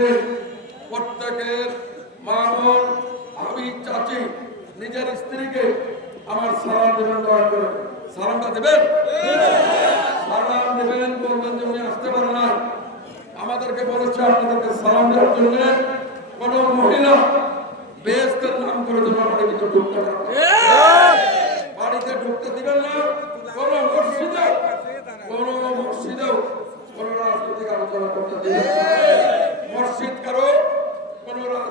উপস্থিত প্রত্যেকের মা আমি চাচি, নিজের স্ত্রীকে আমার সালাম দেবেন, দয়া করে। সালামটা দেবেন? সালাম দেবেন বলবেন যে উনি আসতে পারে না আমাদেরকে বলেছে আপনাদেরকে সালাম দেওয়ার জন্য। কোন মহিলা বেস্তের নাম করে যেন বাড়ির ভিতরে ঢুকতে বাড়িতে ঢুকতে দিবেন না। কোন মসজিদে কোন মসজিদেও কোন রাজনৈতিক আলোচনা করতে দিবেন না। মসজিদ কারও কোন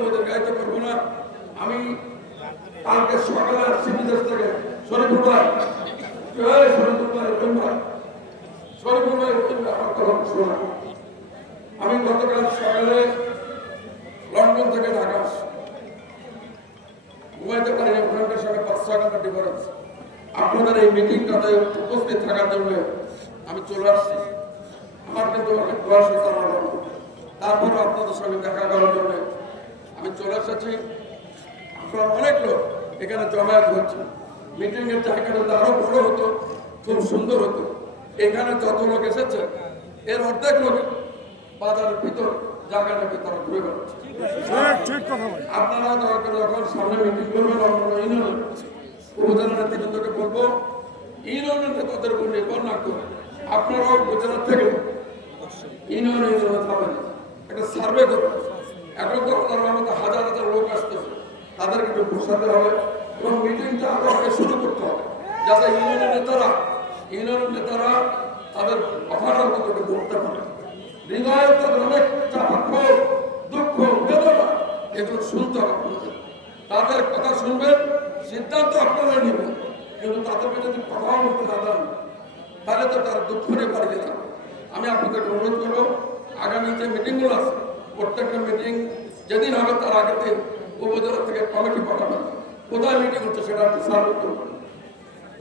বক্তব্য দীর্ঘায়িত করব না। আমি কালকে সকালে আসছি বিদেশ থেকে। শরীফুল ভাই। শরীফুল ভাই রহিম ভাই। শরীফুল ভাই রহিম ভাই, আমার কথা শোনা। আমি গতকাল সকালে লন্ডন থেকে ঢাকা ঘুমাইতে পারি না সঙ্গে পাঁচ ছয় ডিফারেন্স আপনাদের এই মিটিংটাতে উপস্থিত থাকার জন্য আমি চলে আসছি। আমার কিন্তু অনেক বয়স হয়েছে আমার তারপরে আপনাদের সঙ্গে দেখা করার জন্য আমি চলে এসেছি আপনারা অনেক লোক এখানে জমায়েত হচ্ছে মিটিং এর জায়গাটা যদি আরও বড় হতো খুব সুন্দর হতো। এখানে যত লোক এসেছে এর অর্ধেক লোক বাজারের ভিতর জায়গাটার ভিতরে ঘুরে বেড়াচ্ছে। আপনারা দয়া করে যখন সামনে মিটিং করবেন অন্যান্য ইউনিয়নের উপজেলা নেতৃবৃন্দকে বলব ইউনিয়নের নেতাদের উপর নির্ভর না করে আপনারাও গুজরাট থেকে ইউনিয়ন ইউনিয়নে একটা সার্ভে করবেন তো আল্লাহর হাজার হাজার লোক আসতেছে তাদেরকে একটু মিটিংটা আরও শুরু করতে হবে। যাতে ইউনিয়নের নেতারা, ইউনিয়নের তাদের কথাটা অন্তত বলতে পারে। হৃদয়ের দুঃখ, বেদনা এগুলো শুনতে হবে তাদের কথা শুনবেন, সিদ্ধান্ত আপনারা নেবেন। কিন্তু তাদেরকে যদি কথা বলতে না দেন তো তার দুঃখ নিয়ে বাড়িয়ে যাবে। আমি আপনাদের অনুরোধ করব আগামী যে মিটিংগুলো আছে। প্রত্যেকটা মিটিং যেদিন হবে তার আগের দিন উপজেলা থেকে কমিটি পাঠাবেন কোথায় মিটিং হচ্ছে সেটা আপনি সার্ভে করবেন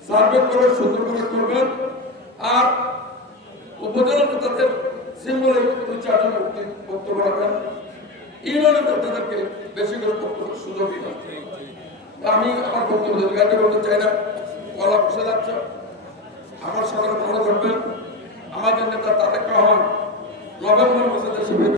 সার্ভে করে, সুন্দর করে করবেন। আর উপজেলা নেতাদের সিম্বলে দুই চারজন বক্তব্য রাখবেন। ইউনিয়নের নেতাদেরকে বেশি করে বক্তব্য সুযোগ আমি আমার বক্তব্য দীর্ঘায়িত করতে চাই না, গলা বসে যাচ্ছে। আমার সকালে ভালো থাকবেন। আমাদের নেতা তারেক রহমান, নভেম্বর মাসে দেশে।